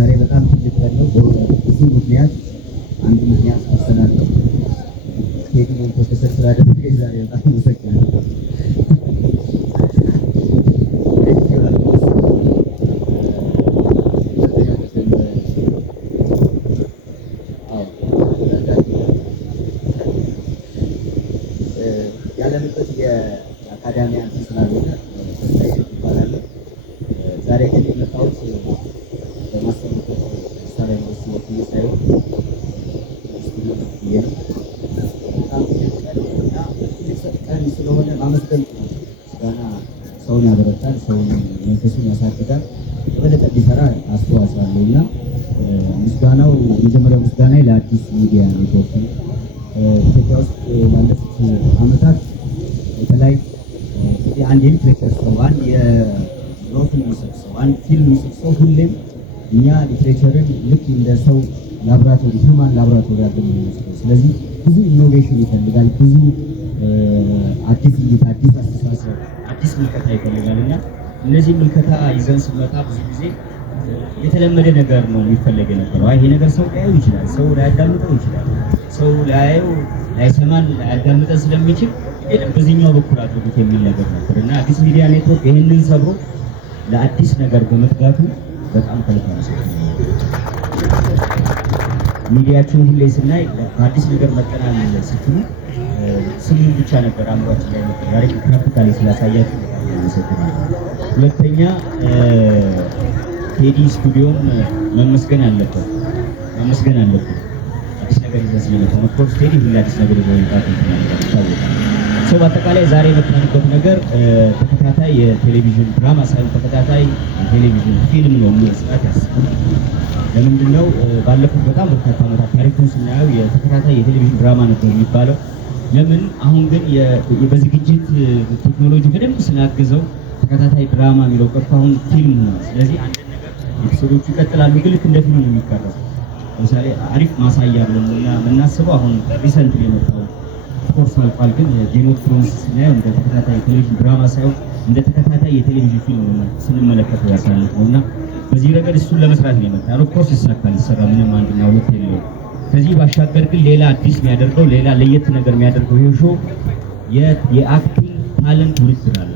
ዛሬ በጣም ትልቅ ቀን ነው። ብዙ ምክንያት አንድ ምክንያት አስተናግረው ቴክኖን ፕሮፌሰር ስላደረገ ዛሬ በጣም አመሰግናለሁ። ያለንበት የአካዳሚ አንትን ስላልሆነ ይባላል። ዛሬ ግን የመጣሁት በማስተማር መሳሪያ ዩኒቨርሲቲ ወክዬ ሳይሆን ቀን ስለሆነ ማመስገን ምስጋና ሰውን ያበረታል፣ ሰውን መንፈሱን ያሳድጋል፣ የበለጠ እንዲሰራ አስተዋጽኦ አለው እና ምስጋናው የመጀመሪያው ምስጋና ለአዲስ ሚዲያ ኔትወርክ ነው። ኢትዮጵያ ውስጥ ላለፉት ዓመታት በተለይ አንድ የሊትሬቸር ሰው፣ አንድ የኖትን የሚሰጥ ሰው፣ አንድ ፊልም የሚሰጥ ሰው ሁሌም እኛ ሊትሬቸርን ልክ እንደ ሰው ላብራቶሪ ሂውማን ላብራቶሪ አድርገን የሚወስደው። ስለዚህ ብዙ ኢኖቬሽን ይፈልጋል፣ ብዙ አዲስ እይታ፣ አዲስ አስተሳሰብ፣ አዲስ ምልከታ ይፈልጋል እና እነዚህ ምልከታ ይዘን ስንመጣ ብዙ ጊዜ የተለመደ ነገር ነው የሚፈለግ የነበረው። ይሄ ነገር ሰው ሊያየው ይችላል፣ ሰው ላያዳምጠው ይችላል፣ ሰው ላያየው ላይሰማን ላያዳምጠን ስለሚችል በዚህኛው በኩል አድርጉት የሚል ነገር ነበር እና አዲስ ሚዲያ ኔትወርክ ይህንን ሰብሮ ለአዲስ ነገር በመትጋቱ በጣም ከልብ አመሰግናለሁ። ሚዲያችሁን ሁሌ ስናይ በአዲስ ነገር መጠናል ስትሉ ስሙን ብቻ ነበር አእምሯችን ላይ ነበር። ዛሬ ፕራክቲካሊ ስላሳያችሁ አመሰግናለሁ። ሁለተኛ ቴዲ ስቱዲዮም መመስገን አለበት። አዲስ ነገር ይመስለኛል። ኦፍኮርስ ቴዲ ሁሉ አዲስ ነገር ይወጣል ይታወቃል። ሰው በአጠቃላይ ዛሬ የመጣንበት ነገር ተከታታይ የቴሌቪዥን ድራማ ሳይሆን ተከታታይ የቴሌቪዥን ፊልም ነው መስራት ያስፈልጋል። ለምንድን ነው ባለፉት በጣም በርካታ ዓመታት ታሪኩን ስናየው የተከታታይ የቴሌቪዥን ድራማ ነበር የሚባለው። ለምን አሁን ግን በዝግጅት ቴክኖሎጂ በደንብ ስላገዘው ተከታታይ ድራማ የሚለው ቀርቶ አሁን ፊልም ነው። ስለዚህ አንድ ነገር ኤፒሶዶቹ ይቀጥላሉ፣ ግን ልክ እንደ ፊልም ነው የሚቀርበው። ለምሳሌ አሪፍ ማሳያ ብለን የምናስበው አሁን ሪሰንት የመጣው ኮርስ አልቋል፣ ግን ጌም ኦፍ ትሮንስ ስናየው እንደ ተከታታይ የቴሌቪዥን ድራማ ሳይሆን እንደ ተከታታይ የቴሌቪዥን ፊልም ነው ስንመለከተው ያሳለፈው እና በዚህ ረገድ እሱን ለመስራት ነው የመጣው። ኮርስ ይሳካል፣ ይሰራ፣ ምንም አንድና ሁለት የለውም። ከዚህ ባሻገር ግን ሌላ አዲስ የሚያደርገው ሌላ ለየት ነገር የሚያደርገው ይሄ ሾው የአክቲንግ ታለንት ውድድር አለ።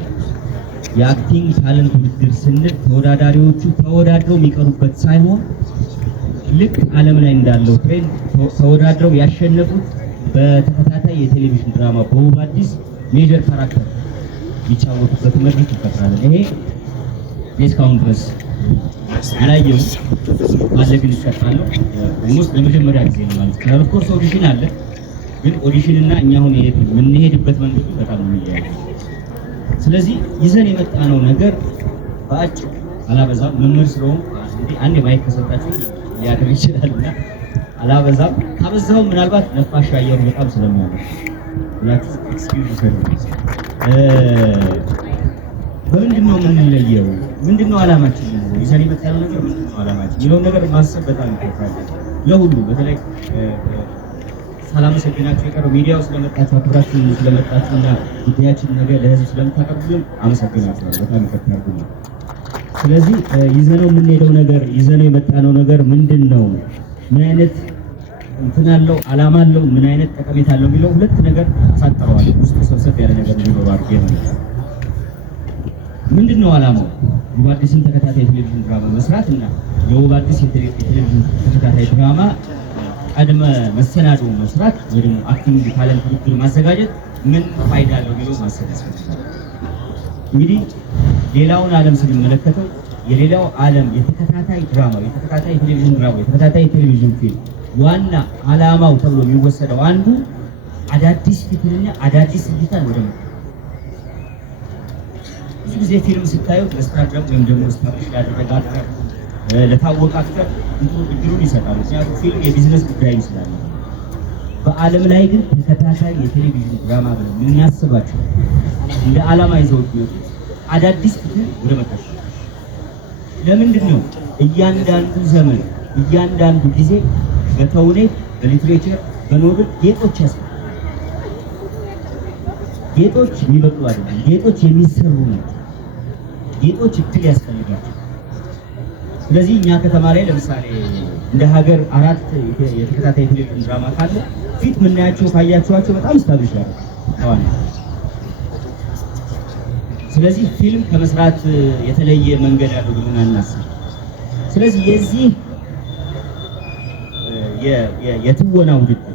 የአክቲንግ ታለንት ውድድር ስንል ተወዳዳሪዎቹ ተወዳድረው የሚቀሩበት ሳይሆን ልክ ዓለም ላይ እንዳለው ትሬንድ ተወዳድረው ያሸነፉት በተከታታይ የቴሌቪዥን ድራማ በውብ አዲስ ሜጀር ካራክተር የሚጫወቱበት መድረክ ይፈጥራል። ይሄ እስካሁን ድረስ አላየሁም፣ አለ ግን ይቀጥላል። ኦልሞስት ለመጀመሪያ ጊዜ ነው ማለት ነው። ኦፍኮርስ ኦዲሽን አለ፣ ግን ኦዲሽን እና እኛ አሁን የምንሄድበት መንገዱ በጣም ነው የሚለያየው። ስለዚህ ይዘን የመጣነው ነገር በአጭር አላበዛም። መምህር ስለሆንኩ አንድ ማይክ ከሰጣችሁ ሊያደርግ ይችላልና አላበዛም። ካበዛው ምናልባት ነፋሻ አየሩ በጣም ስለሚያምር ሁላችሁ ኤክስኪዩዝ ሰርቪስ በምንድን ነው የምንለየው? ምንድን ነው ዓላማችን? ይዘን የመጣነው ነገር ምንድን ነው ዓላማችን የሚለውን ነገር ማሰብ በጣም ይጠቅማል ለሁሉ። በተለይ ሳላመሰግናችሁ የቀረው ሚዲያው ስለመጣችሁ አክብራችሁ ስለመጣችሁና ጉዳያችን ነገር ለህዝብ ስለምታቀርቡልን አመሰግናችኋለሁ። በጣም ይከታተሉ። ስለዚህ ይዘነው የምንሄደው ነገር ይዘነው የመጣነው ነገር ምንድን ነው? ምን አይነት እንትን አለው፣ ዓላማ አለው፣ ምን አይነት ጠቀሜታ አለው የሚለው ሁለት ነገር አሳጥረዋል። ውስጥ ሰብሰብ ያለ ነገር እንዲኖር አድርጌ ነው። ምንድን ነው ዓላማው? ውብ አዲስን ተከታታይ ቴሌቪዥን ድራማ መስራት እና የውብ አዲስ የቴሌቪዥን ተከታታይ ድራማ ቀድመ መሰናዶ መስራት ወይ ደግሞ አክቲንግ ታለንት ውድድር ማዘጋጀት ምን ፋይዳ አለው የሚለው ማሰብ ያስፈልጋል። እንግዲህ ሌላውን ዓለም ስንመለከተው የሌላው ዓለም የተከታታይ ድራማ፣ የተከታታይ ቴሌቪዥን ድራማ፣ የተከታታይ ቴሌቪዥን ፊልም ዋና ዓላማው ተብሎ የሚወሰደው አንዱ አዳዲስ ፊልምና አዳዲስ እይታን ወደ ብዙ ጊዜ ፊልም ስታዩት ለስትራቴጂ ወይም ደግሞ ስታብሊሽ ያደረገ አክተር ለታወቀ አክተር እድሉን ይሰጣል። ምክንያቱም ፊልም የቢዝነስ ጉዳይ ይችላል። በዓለም ላይ ግን ተከታታይ የቴሌቪዥን ድራማ ብለው የሚያስባቸው እንደ ዓላማ ይዘው ይወጡት አዳዲስ ፊልም ወደ መከሽ። ለምንድን ነው እያንዳንዱ ዘመን እያንዳንዱ ጊዜ በተውኔት በሊትሬቸር በኖብል ጌጦች ያስፈልጋል። ጌጦች የሚበቅሉ አይደለም፣ ጌጦች የሚሰሩ ናቸው። ጌጦች እድል ያስፈልጋቸው። ስለዚህ እኛ ከተማ ላይ ለምሳሌ እንደ ሀገር 4 የተከታታይ ቴሌቪዥን ድራማ ካለ ፊት ምናያቸው ካያችኋቸው በጣም ስታብሊሽ ያደርጋል። ስለዚህ ፊልም ከመስራት የተለየ መንገድ ያለው ግን አናስብ። ስለዚህ የዚህ የትወና ውድድር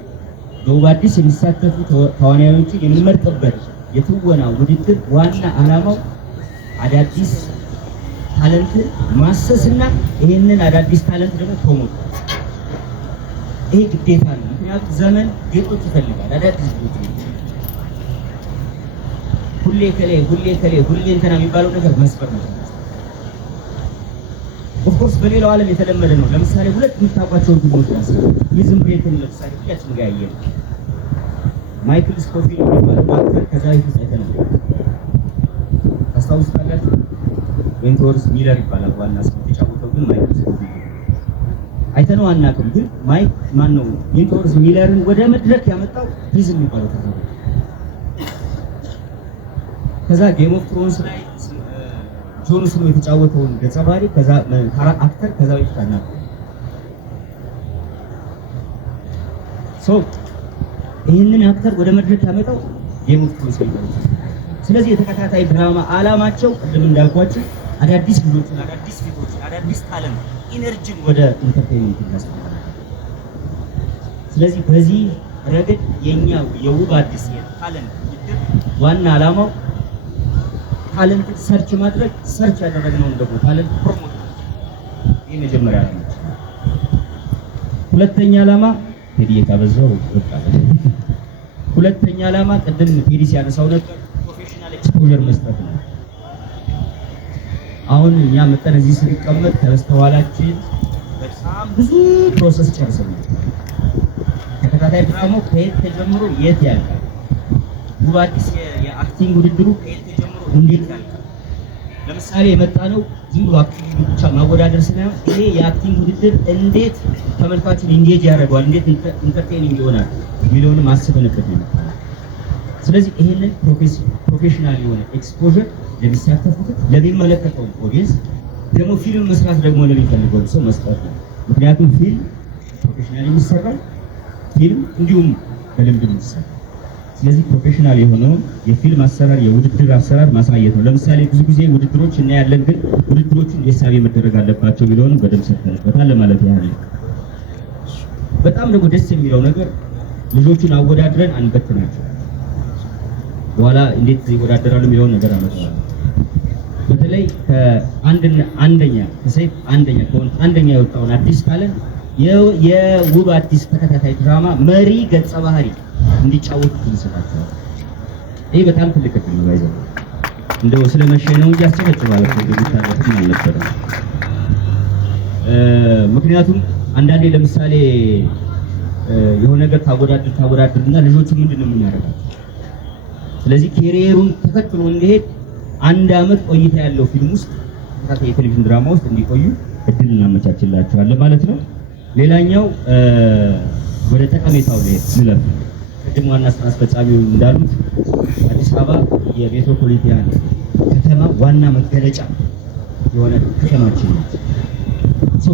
በውብ አዲስ የሚሳተፉ ተዋናዮችን የምንመርጥበት የትወና ውድድር ዋና ዓላማው አዳዲስ ታለንት ማሰስና ይሄንን አዳዲስ ታለንት ደግሞ ፕሮሞት ይሄ ግዴታ ነው። ምክንያቱም ዘመን ጌጦች ይፈልጋል። አዳዲስ ጌጦች ሁሌ እንትና የሚባለው ነገር መስፈር ነው። ኦፍኮርስ በሌላው ዓለም የተለመደ ነው። ለምሳሌ ሁለት የምታውቋቸውን ፊልሞች ናቸው። ፕሪዝን ብሬክን ለምሳሌ ሁላችን ጋር ያየን ማይክል ስኮፊልድ የሚባለው አክተር ከዛ በፊት አይተናል። ታስታውሱታላችሁ? ዌንትወርስ ሚለር ይባላል ዋና ሰው የተጫወተው፣ ግን ማይክል ስኮፊልድ አይተነው አናውቅም። ግን ዌንትወርስ ሚለርን ወደ መድረክ ያመጣው ፕሪዝን የሚባለው ተፈራ። ከዛ ጌም ኦፍ ትሮንስ ላይ ጆን ስኖው የተጫወተውን ገጸ ባህሪ ከዛ አክተር ከዛ በፊት አናውቅም። ይህንን አክተር ወደ መድረክ ያመጣው ጌም ኦፍ ትሮንስ ይባላል። ስለዚህ የተከታታይ ድራማ ዓላማቸው ቅድም እንዳልኳችሁ አዳዲስ ልጆችን፣ አዳዲስ ፊቶችን፣ አዳዲስ ታለንት ኢነርጂን ወደ ኢንተርቴይንመንት ያስገባል። ስለዚህ በዚህ ረገድ የኛው የውብ አዲስ የታለንት ውድድር ዋና ዓላማው ታለንት ሰርች ማድረግ፣ ሰርች ያደረግነውን ደግሞ ታለንት ፕሮሞት ይሄ መጀመሪያ ዓላማ። ሁለተኛ ዓላማ ቴዲ ካበዛው ወጣ። ሁለተኛ ዓላማ ቅድም ቴዲ ሲያነሳው ነበር ፕሮፌሽናል ኤክስፖዠር መስጠት ነው። አሁን እኛ መጠን እዚህ ስንቀመጥ ከበስተኋላችን በጣም ብዙ ፕሮሰስ ጨርሰናል። ተከታታይ ድራማው ከየት ተጀምሮ የት ያልቃል? ውብ አዲስ የአክቲንግ ውድድሩ ከየት ተጀምሮ እንዴት ያልቃል? ለምሳሌ የመጣ ነው ዝም ብሎ አክቲንግ ብቻ ማወዳደር ሳይሆን ይሄ የአክቲንግ ውድድር እንዴት ተመልካችን ኢንጌጅ ያደርገዋል፣ እንዴት ኢንተርቴይኒንግ ይሆናል የሚለውንም አስበንበት ነው። ስለዚህ ይሄንን ፕሮፌሽናል የሆነ ኤክስፖዠር ለሚሳተፉት ለሚመለከተው ኦዲየንስ ደግሞ ፊልም መስራት ደግሞ ለሚፈልገው ሰው መስጠት ነው። ምክንያቱም ፊልም ፕሮፌሽናል የሚሰራው ፊልም እንዲሁም በልምድ የሚሰራ። ስለዚህ ፕሮፌሽናል የሆነውን የፊልም አሰራር የውድድር አሰራር ማሳየት ነው። ለምሳሌ ብዙ ጊዜ ውድድሮች እናያለን፣ ግን ውድድሮቹ እንዴት ሳቢ መደረግ አለባቸው የሚለውን በደንብ ሰርተንበታል ለማለት ያህል። በጣም ደግሞ ደስ የሚለው ነገር ልጆቹን አወዳድረን አንበትናቸው፣ በኋላ እንዴት ይወዳደራሉ የሚለውን ነገር አመጣዋለሁ። በተለይ ከአንደኛ ከሴት አንደኛ የወጣውን አዲስ ታለንት የውብ አዲስ ተከታታይ ድራማ መሪ ገጸ ባህሪ እንዲጫወቱ ይሰጣቸዋል። ይሄ በጣም ትልቅ እድል ነው። ባይዘው እንደው ስለመሸ ነው እንጂ አስጨበጭባለሁ የሚታረፍም አልነበረም። ምክንያቱም አንዳንዴ ለምሳሌ የሆነ ነገር ታወዳድርና ልጆቹ ምንድን ነው የምናደርጋቸው? ስለዚህ ኬሪየሩን ተከትሎ እንዲሄድ 1 ዓመት ቆይታ ያለው ፊልም ውስጥ ተከታታይ የቴሌቪዥን ድራማ ውስጥ እንዲቆዩ እድል እናመቻችላቸዋለን ማለት ነው። ሌላኛው ወደ ጠቀሜታው ላይ ስለፍ ቅድም ዋና ስራ አስፈጻሚው እንዳሉት አዲስ አበባ የሜትሮፖሊታን ከተማ ዋና መገለጫ የሆነ ከተማችን ነው።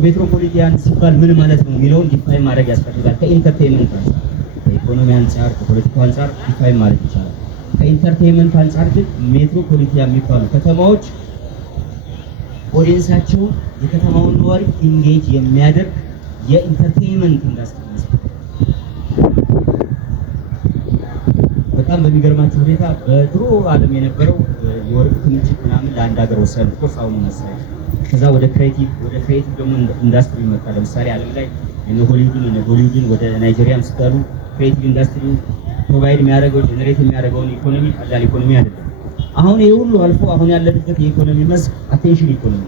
ሜትሮፖሊታን ሲባል ምን ማለት ነው የሚለውን ዲፋይን ማድረግ ያስፈልጋል። ከኢንተርቴይንመንት አንፃር፣ ከኢኮኖሚ አንፃር፣ ከፖለቲካው አንፃር ዲፋይን ማድረግ ይቻላል። ከኢንተርቴይንመንት አንፃር ግን ሜትሮፖሊታን የሚባሉ ከተማዎች ኦዲየንሳቸው የከተማውን ነዋሪ ኢንጌጅ የሚያደርግ የኢንተርቴይንመንት ኢንዱስትሪ ነው። በጣም በሚገርማችሁ ሁኔታ በድሮ ዓለም የነበረው የወርቅ ክምችት ምናምን ለአንድ ሀገር ወሳኝ ነው። ኮርስ አሁን መሳይ ከዛ ወደ ክሬቲቭ ደግሞ ኢንዱስትሪ መጣ። ለምሳሌ ዓለም ላይ እነ ሆሊውድን ወደ ናይጄሪያም ሲጠሩ ክሬቲቭ ኢንዱስትሪ ፕሮቫይድ የሚያደርገው ጀነሬት የሚያደርገውን ኢኮኖሚ ቀላል ኢኮኖሚ አይደለም። አሁን ይሄ ሁሉ አልፎ አሁን ያለበት የኢኮኖሚ መስክ አቴንሽን ኢኮኖሚ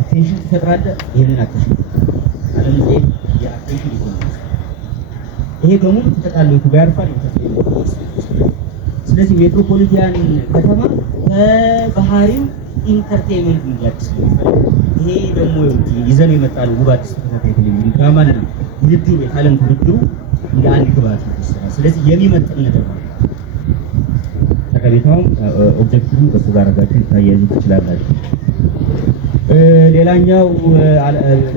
አቴንሽን ትፈጥራለህ። ይሄንን አቴንሽን ዓለም ላይ የአቴንሽን ኢኮኖሚ ይሄ በሙሉ ተጠቃሎ ጋር ያርፋል። ስለዚህ ሜትሮፖሊታን ከተማ በባህሪው ኢንተርቴይንመንት እንዲያድስ ይሄ ደግሞ ይዘን የመጣው ውብ አዲስ ተከታታይ ቴሌቪዥን ድራማ ነው። ውድድሩ የታለንት ውድድሩ እንደ አንድ ግብዓት ይሰራል። ስለዚህ የሚመጥን ነገር ነው። ጠቀሜታውም ኦብጀክቲቭ በሱ ጋር አጋጭ ታያይዙ ትችላላችሁ። ሌላኛው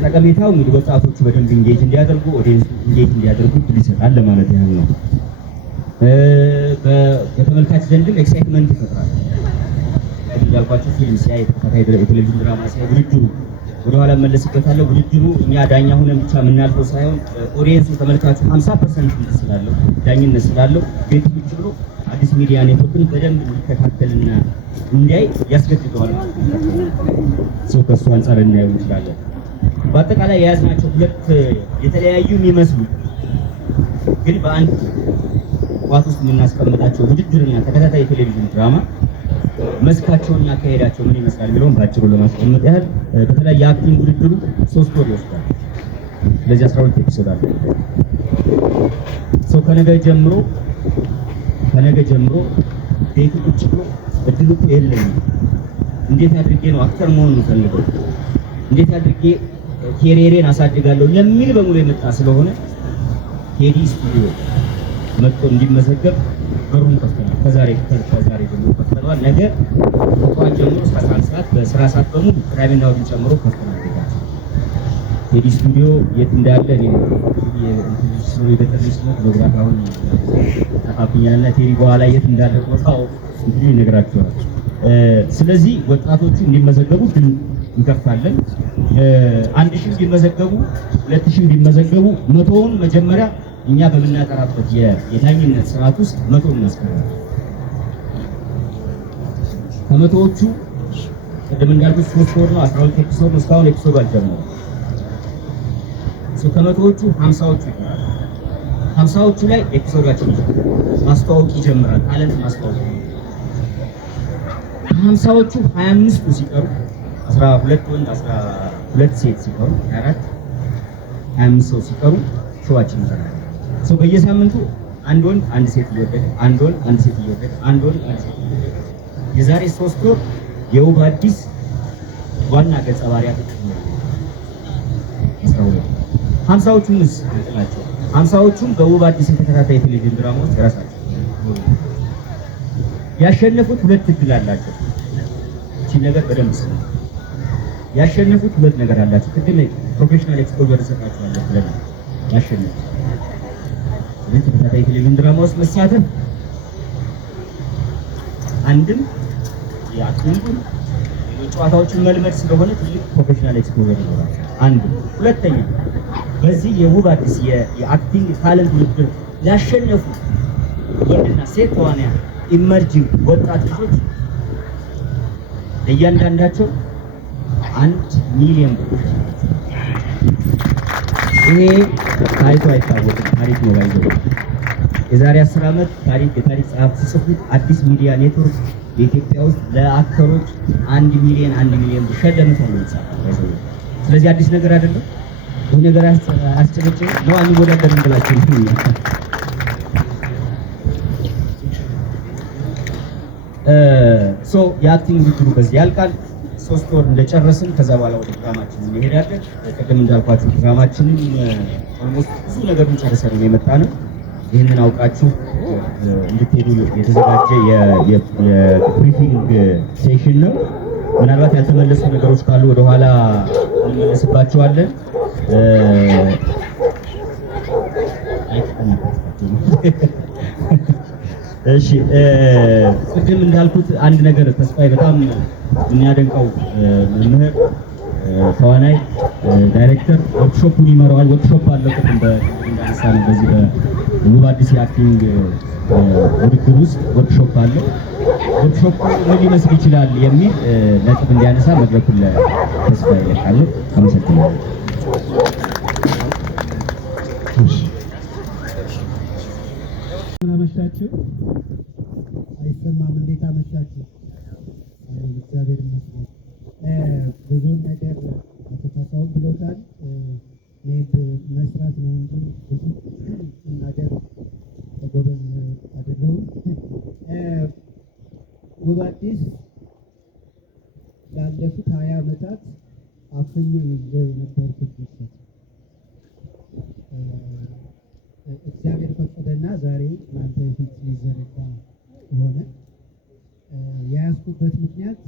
ጠቀሜታው እንግዲህ ወጣቶቹ በደንብ ኢንጌጅ እንዲያደርጉ ኦዲየንስ ኢንጌጅ እንዲያደርጉ እድል ይሰጣል ለማለት ያህል ነው። በተመልካች ዘንድም ኤክሳይትመንት ይፈጥራል። እንዳልኳቸው ፊልም ሲያይ ተከታታይ የቴሌቪዥን ድራማ ሲያይ ውድድሩ ወደኋላ መለስበታለሁ። ውድድሩ እኛ ዳኛ ሆነን ብቻ የምናልፈው ሳይሆን ኦዲየንሱ ተመልካቹ 50% ስላለው ዳኝነት ስላለው ቤት ቁጭ ብሎ አዲስ ሚዲያ ኔትወርክን በደንብ እንዲከታተልና እንዲያይ ያስገድደዋል። ሰው ከሱ አንፃር እናየው እንችላለን። በአጠቃላይ የያዝናቸው ሁለት የተለያዩ የሚመስሉ ግን በአንድ ቋት ውስጥ የምናስቀምጣቸው ውድድርና ተከታታይ የቴሌቪዥን ድራማ መስካቸውና አካሄዳቸው ምን ይመስላል የሚለውን ባጭሩ ለማስቀመጥ ያህል በተለይ የአክቲንግ ውድድሩ 3 ወር ይወስዳል። ስለዚህ 12 ኤፒሶድ አለ። ሰው ከነገ ጀምሮ ቤቱ ቁጭ ብሎ እድሉ እኮ የለኝም፣ እንዴት አድርጌ ነው አክተር መሆን የምፈልገው፣ እንዴት አድርጌ ኬሪየሬን አሳድጋለሁ ለሚል በሙሉ የመጣ ስለሆነ ቴዲ ስቱዲዮ መጥቶ እንዲመዘገብ በሩን ከፍተናል። ከዛሬ ጀምሮ ከፍተናል። ነገ ከጠዋት ጀምሮ እስከ 11 ሰዓት በስራ ሰዓት በሙሉ ቅዳሜና እሑድን ጨምሮ ከፍተናል። ቴዲ ስቱዲዮ የት እንዳለ የገጠር ልጅ ነው ፕሮግራም አሁን ተካፍኛልና ቴዲ በኋላ የት እንዳለ ቦታው እንግዲህ ይነግራቸዋል። ስለዚህ ወጣቶቹ እንዲመዘገቡ ድል እንከፍታለን። 1000 እንዲመዘገቡ 2000 እንዲመዘገቡ 100ውን መጀመሪያ እኛ በምናጠራበት የዳኝነት ስርዓት ውስጥ 100 እናስቀራለን። ከመቶዎቹ ቅድም እንዳልኩት 3 ወር ነው 12 ኤፒሶድ ነው። እስካሁን ኤፒሶድ አልጀመረም። ከመቶዎቹ 50ዎቹ ይቀራሉ። 50ዎቹ ላይ ኤፒሶዳቸው ማስተዋወቅ ይጀምራል። ታለንት ማስተዋወቅ 50ዎቹ 25ቱ ሲቀሩ 12 ወንድ 12 ሴት ሲቀሩ 25 ሰው ሲቀሩ ሾዋችን ይጀምራል። በየሳምንቱ አንድ ወንድ አንድ ሴት እየወደደ አንድ ወንድ አንድ ሴት እየወደደ አንድ ወንድ አንድ ሴት እየወደደ የዛሬ 3 ወር የውብ አዲስ ዋና ገጸ ባህሪያት ነው። 50ዎቹም ናቸው። 50ዎቹም በውብ አዲስ የተከታታይ የቴሌቪዥን ድራማ ውስጥ የራሳቸው ያሸነፉት 2 እድል አላቸው። እቺ ነገር በደንብ ስለ ያሸነፉት 2 ነገር አላቸው። ቅድም ፕሮፌሽናል ኤክስፖዠር ተሰጣቸዋለሁ ብለን ያሸነፉት ተከታታይ የቴሌቪዥን ድራማ ውስጥ መሳተፍ አንድም የአክቲንግ ጨዋታዎችን መልመድ ስለሆነ ትልቅ ፕሮፌሽናል ኤክስፖዠር ይኖራል። አንዱ ሁለተኛ በዚህ የውብ አዲስ የአክቲንግ ታለንት ውድድር ያሸነፉ ወንድና ሴት ተዋናያን ኢመርጂንግ ወጣት ልጆች ለእያንዳንዳቸው 1 ሚሊዮን ብር። ይሄ ታይቶ አይታወቅም። ታሪክ ነው ባይዘው የዛሬ 10 ዓመት የታሪክ ጸሐፍት ሲጽፉት አዲስ ሚዲያ ኔትወርክ በኢትዮጵያ ውስጥ ለአክተሮች 1 ሚሊዮን ብር ሸለመ ተብሎ ይጻፋል። ስለዚህ አዲስ ነገር አይደለም። ይሄ ነገር አስጨበጨበ ነው አንወዳደርም ብላችሁ የአክቲንግ ውድድሩ በዚህ ያልቃል። 3 ወር እንደጨረስን ከዛ በኋላ ወደ ድራማችን እንሄዳለን። ቅድም እንዳልኳችሁ ድራማችንን ኦልሞስት ብዙ ነገሩን ጨርሰን ነው የመጣነው። ይህንን አውቃችሁ እንድትሄዱ የተዘጋጀ የብሪፊንግ ሴሽን ነው። ምናልባት ያልተመለሱ ነገሮች ካሉ ወደኋላ እንመለስባቸዋለን። እሺ ቅድም እንዳልኩት አንድ ነገር ተስፋዬ በጣም የሚያደንቀው መምህር ተዋናይ ዳይሬክተር ወርክሾፑን ይመራዋል። ወርክሾፕ አለው ቅድም እንዳነሳን በዚህ በውብ አዲስ የአክቲንግ ውድድር ውስጥ ወርክሾፕ አለው። ወርክሾፕ ምን ሊመስል ይችላል የሚል ነጥብ እንዲያነሳ መድረኩን ለተስፋዬ ይለቃለሁ። አመሰግናለሁ። አመሻችሁ። አይሰማም? እንዴት አመሻችሁ? እግዚአብሔር ይመስገን። ብዙውን ነገር ተሳሳው ብሎታል። ኔት መስራት ነው እንጂ ብዙ ነገር ተጎበዝ አይደለሁም። ውብ አዲስ ላለፉት 20 ዓመታት አፍኜ ይዘው የነበርኩት ይሰጥ እግዚአብሔር ፈቀደና ዛሬ እናንተ ፊት ሊዘረጋ ሆነ። የያዝኩበት ምክንያት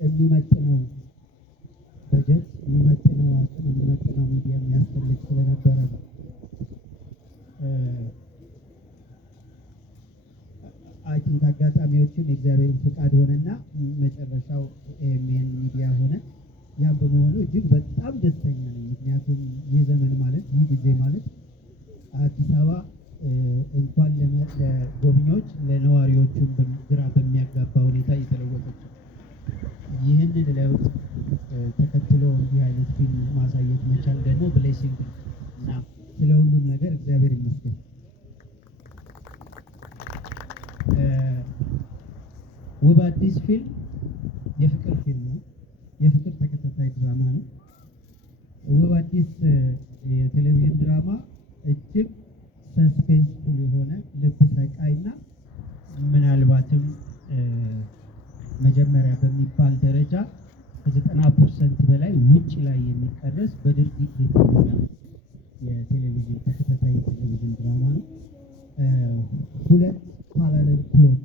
የሚመጥነው በጀት የሚመጥነው አቅም የሚመጥነው ሚዲያ የሚያስፈልግ ስለነበረ ነው። አይ ቲንክ አጋጣሚዎችን የእግዚአብሔርን ፍቃድ ሆነና መጨረሻው ኤኤምኤን ሚዲያ ሆነ። ያም በመሆኑ እጅግ በጣም ደስተኛ ነኝ። ምክንያቱም ይህ ዘመን ማለት ይህ ጊዜ ማለት አዲስ አበባ እንኳን ለጎብኚዎች ለነዋሪዎቹም ግራ በሚያጋባ ሁኔታ እየተለወጠች ነው። ይህንን ለውጥ ተከትሎ እንዲህ አይነት ፊልም ማሳየት መቻል ደግሞ ብሌሲንግ እና ስለ ሁሉም ነገር እግዚአብሔር ይመስገን። ውብ አዲስ ፊልም የፍቅር ፊልም ነው። የፍቅር ተከታታይ ድራማ ነው። ውብ አዲስ የቴሌቪዥን ድራማ እጅግ ሰስፔንስፉል የሆነ ልብ ሰቃይና ምናልባትም መጀመሪያ በሚባል ደረጃ ከ90% በላይ ውጭ ላይ የሚቀረስ በድርጊት የተነሳ የቴሌቪዥን ተከታታይ የቴሌቪዥን ድራማ ነው። ሁለት ፓራሌል ፕሎት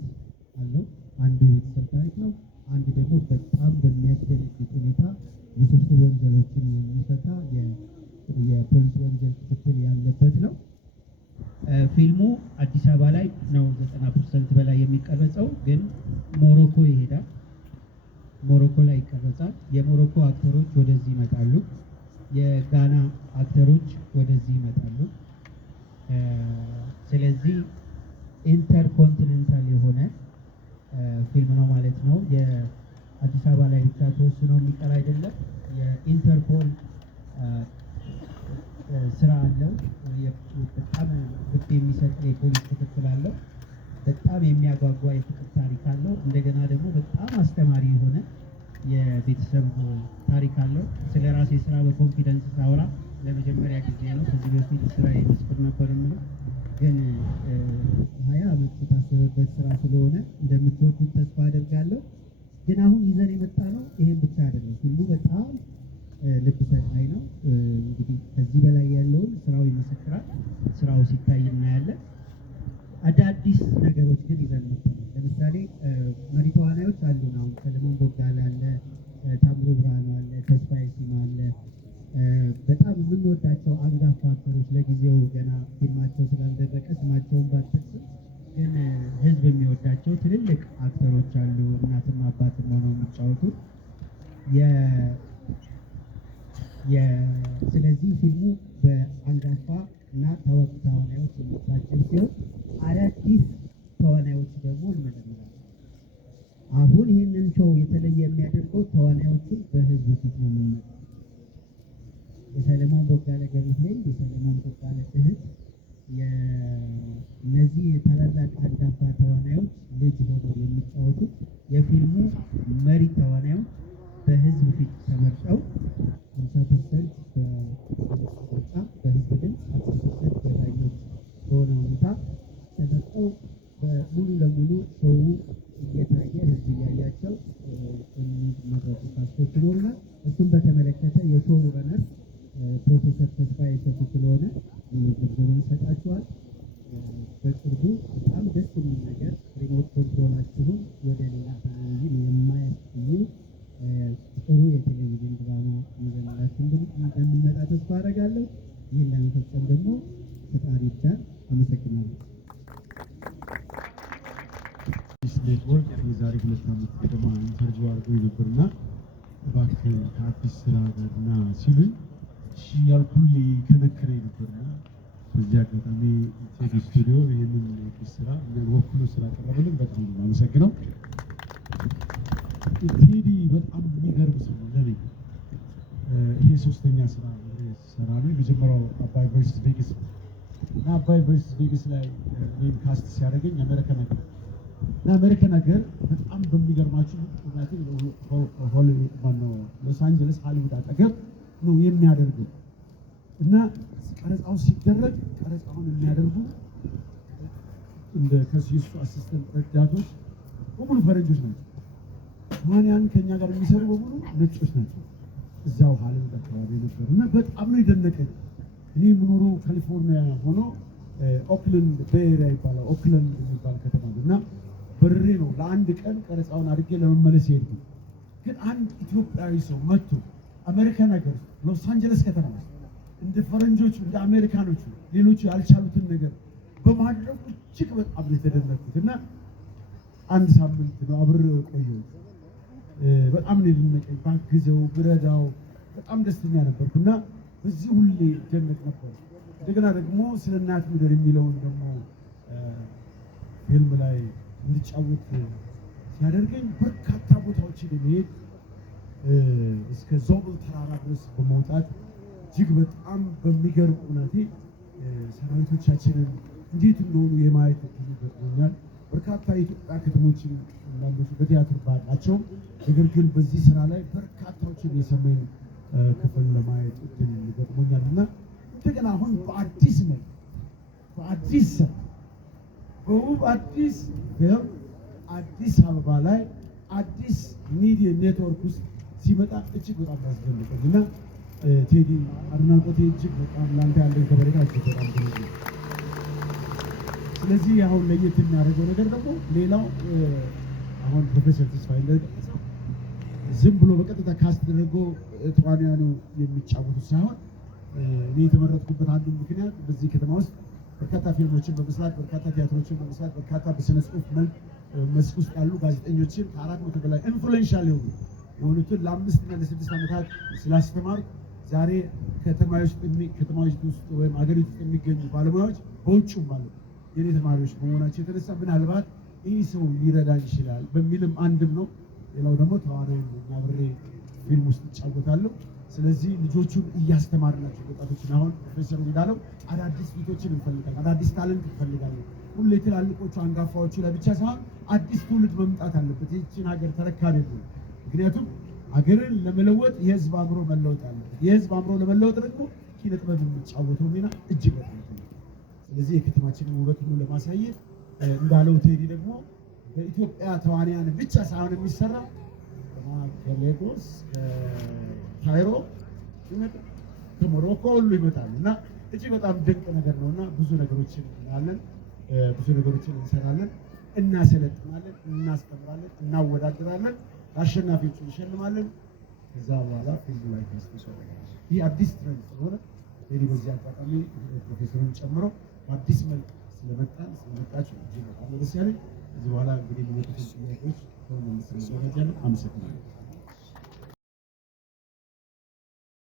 አለው። አንዱ የቤተሰብ ታሪክ ነው። አንድ ደግሞ በጣም በሚያስደነግጥ ሁኔታ ውስብስብ ወንጀሎችን የሚፈታ የፖሊስ ወንጀል ክትትል ያለበት ነው። ፊልሙ አዲስ አበባ ላይ ነው 90% በላይ የሚቀረጸው፣ ግን ሞሮኮ ይሄዳል። ሞሮኮ ላይ ይቀረጻል። የሞሮኮ አክተሮች ወደዚህ ይመጣሉ። የጋና አክተሮች ወደዚህ ይመጣሉ። ስለዚህ ኢንተርኮንቲኔንታል የሆነ ፊልም ነው ማለት ነው። የአዲስ አበባ ላይ ብቻ ተወስኖ የሚቀር አይደለም። የኢንተርፖል ስራ አለው። በጣም ልብ የሚሰጥ የፖሊስ ክትትል አለው። በጣም የሚያጓጓ የፍቅር ታሪክ አለው። እንደገና ደግሞ በጣም አስተማሪ የሆነ የቤተሰብ ታሪክ አለው። ስለ ራሴ ስራ በኮንፊደንስ ሳወራ ለመጀመሪያ ጊዜ ነው። ከዚህ በፊት ስራ የመስክር ነበር የምለው፣ ግን 20 ዓመት የታሰበበት ስራ ስለሆነ እንደምትወዱት ተስፋ አደርጋለሁ። ግን አሁን ይዘን የመጣ ነው ይሄን ብቻ አይደለም። ፊልሙ በጣም ልብ ሰቃይ ነው። እንግዲህ ከዚህ በላይ ያለውን ስራው ይመሰክራል። ስራው ሲታይ እናያለን። አዳዲስ ነገሮች ግን ይዘን መጥተናል። ለምሳሌ መሪ ተዋናዮች አሉን። አሁን ሰለሞን ቦጋለ አለ፣ ታምሩ ብርሃኑ አለ፣ ተስፋዬ ሲማ አለ። በጣም የምንወዳቸው አንጋፋ አክተሮች ለጊዜው ገና ፊልማቸው ስላልደረቀ ስማቸውን ባልጠቅስም ግን ህዝብ የሚወዳቸው ትልልቅ አክተሮች አሉ። እናትና አባትም ሆነው የሚጫወቱ ስለዚህ ፊልሙ በአንጋፋ እና ታዋቂ ተዋናዮች የሚታጀብ ሲሆን አዳዲስ ተዋናዮች ደግሞ እንመለመላለን። አሁን ይህንን ሾው የተለየ የሚያደርገው ተዋናዮቹን በህዝብ ፊት ነው የምንመጣው። የሰለሞን ቦጋለ ገብርኤል፣ የሰለሞን ቦጋለ እህት፣ እነዚህ ታላላቅ አንጋፋ ተዋናዮች ልጅ ሆነው የሚጫወቱት የፊልሙ መሪ ተዋናዮች በህዝብ ፊት ተመርጠው 50% በምርጫ በህዝብ ድምፅ 50% በዳኞች በሆነ ሁኔታ ተመርጠው ሙሉ ለሙሉ ሾው እየታየ ህዝብ እያያቸው የሚመረጡ ካስቶች ይኖሩናል። እሱም በተመለከተ የሾው ረነር ፕሮፌሰር ተስፋዬ እሸቱ ስለሆነ ዝርዝሩን ይሰጣቸዋል። በቅርቡ በጣም ደስ የሚል ነገር ሪሞት ኮንትሮላችሁን ወደ ሌላ ቴሌቪዥን የማያስቀይር ጥሩ የቴሌቪዥን ድራማ ይዘንላችሁ እንደምንመጣ ተስፋ አደርጋለሁ። ይህን ለመፈጸም ደግሞ ፈጣሪ ይርዳን። አመሰግናለሁ። ኔትወርክ የዛሬ 2 ዓመት ገደማ ኢንተርቪው አድርጎ ነበርና እባክህ ከአዲስ ስራ ጋር ና ሲሉኝ ያልኩል ከነከረ ነበርና በዚህ አጋጣሚ ቴዲ ስቱዲዮ ይህንን አዲስ ስራ እኛን ወክሎ ስላቀረበልን በጣም ነው አመሰግነው። ቴዲ በጣም የሚገርም ሰው ነው ለኔ። ይሄ 3ኛ ስራ ሰራ ነው። የመጀመሪያው አባይ ቨርሰስ ቬጋስ እና አባይ ቨርሰስ ቬጋስ ላይ እኔን ካስት ሲያደርገኝ አሜሪካ ነገር እና አሜሪካ ነገር በጣም በሚገርማችሁ ምክንያት ሆሊውድ ማነው ሎስ አንጀለስ ሃሊውድ አጠገብ ነው የሚያደርገው እና ቀረጻው ሲደረግ ቀረጻውን የሚያደርጉ እንደ ከሲሱ አሲስታንት ረዳቶች በሙሉ ፈረንጆች ናቸው። ማንያን ከኛ ጋር የሚሰሩ በሙሉ ነጮች ናቸው። እዛው ሃሊውድ አካባቢ ነበሩ እና በጣም ነው የደነቀኝ። እኔ የምኖረው ካሊፎርኒያ ሆኖ ኦክላንድ ቤኤሪያ ይባላል። ኦክላንድ የሚባል ከተማ ነው እና በርሬ ነው ለአንድ ቀን ቀረጻውን አድርጌ ለመመለስ ሄድኩ። ግን አንድ ኢትዮጵያዊ ሰው መጥቶ አሜሪካን ሀገር ሎስ አንጀለስ ከተማ እንደ ፈረንጆቹ እንደ አሜሪካኖቹ ሌሎቹ ያልቻሉትን ነገር በማድረጉ እጅግ በጣም የተደነኩት እና አንድ ሳምንት ነው አብሬው የቆየሁት። በጣም ነው የደነቀኝ። ባግዘው ብረዳው በጣም ደስተኛ ነበርኩና በዚህ ሁሌ ደነቅ ነበር። እንደገና ደግሞ ስለ እናት ምድር የሚለውን ደግሞ ፊልም ላይ እንድጫወት ሲያደርገኝ በርካታ ቦታዎችን የሚሄድ እስከ ዞብል ተራራ ድረስ በመውጣት እጅግ በጣም በሚገርም ሁኔታ ሰራዊቶቻችንን እንዴት እንደሆኑ የማየት እድል ገጥሞኛል። በርካታ የኢትዮጵያ ከተሞችን አንዳንዶቹ በቲያትር ባጣቸው፣ ነገር ግን በዚህ ስራ ላይ በርካታዎችን የሰሜን ክፍል ለማየት እድል ገጥሞኛል እና እንደገና አሁን በአዲስ መልክ በአዲስ ስራ በውብ አዲስ ፊልም አዲስ አበባ ላይ አዲስ ሚዲያ ኔትወርክ ውስጥ ሲመጣ እጅግ በጣም ያስደንቀኝ እና ቴዲ አድናቆቴ እጅግ በጣም ለአንተ ያለኝ ከበሬታ እጅግ በጣም ትልቅ ነው። ስለዚህ አሁን ለየት የሚያደርገው ነገር ደግሞ ሌላው አሁን ፕሮፌሰር ተስፋዬ እንደገለጸው ዝም ብሎ በቀጥታ ካስት ተደርጎ ተዋንያኑ የሚጫወቱት ሳይሆን እኔ የተመረጥኩበት አንዱ ምክንያት በዚህ ከተማ ውስጥ በርካታ ፊልሞችን በመስራት በርካታ ቲያትሮችን በመስራት በርካታ በስነ ጽሁፍ መልክ መስክ ውስጥ ያሉ ጋዜጠኞችን ከ400 በላይ ኢንፍሉዌንሻል የሆኑትን ለ5 እና ለ6 ዓመታት ስላስተማርኩ ዛሬ ከተማዎች ውስጥ ወይም ሀገሪቱ ውስጥ የሚገኙ ባለሙያዎች በውጭም ማለት የኔ ተማሪዎች በመሆናቸው የተነሳ ምናልባት ይህ ሰው ሊረዳን ይችላል በሚልም አንድም ነው። ሌላው ደግሞ ተዋናይ አብሬ ፊልም ውስጥ እጫወታለሁ። ስለዚህ ልጆቹን እያስተማርናቸው ወጣቶችን አሁን ፕሮፌሰሩ እንዳለው አዳዲስ ፊቶችን እንፈልጋለን፣ አዳዲስ ታለንት እንፈልጋለን። ሁሌ ትላልቆቹ አንጋፋዎቹ ላይ ብቻ ሳይሆን አዲስ ትውልድ መምጣት አለበት ይህችን ሀገር ተረካቢ ነው። ምክንያቱም ሀገርን ለመለወጥ የህዝብ አእምሮ መለወጥ አለበት። የህዝብ አእምሮ ለመለወጥ ደግሞ ኪነ ጥበብ የሚጫወተው ሚና እጅግ በጣም ነው። ስለዚህ የከተማችንን ውበት ሁሉ ለማሳየት እንዳለው ቴዲ ደግሞ በኢትዮጵያ ተዋንያን ብቻ ሳይሆን የሚሰራ ከሌጎስ ከካይሮ ይመጣል፣ ከሞሮኮ ሁሉ ይመጣል እና እጅግ በጣም ድንቅ ነገር ነው እና ብዙ ነገሮችን እናያለን፣ ብዙ ነገሮችን እንሰራለን፣ እናሰለጥናለን፣ እናስተምራለን፣ እናወዳድራለን፣ አሸናፊዎቹ እንሸልማለን። ከዛ በኋላ ፊልሙ ላይ ተስተሰረቀ። ይህ አዲስ ትሬንድ ስለሆነ ቴዲ በዚህ አጋጣሚ ፕሮፌሰሩን ጨምሮ በአዲስ መልክ ስለመጣን ስለመጣችሁ እጅግ በጣም ደስ ያለኝ። ከዚህ በኋላ እንግዲህ የሚመጡትን ጥያቄዎች አመሰግናለሁ።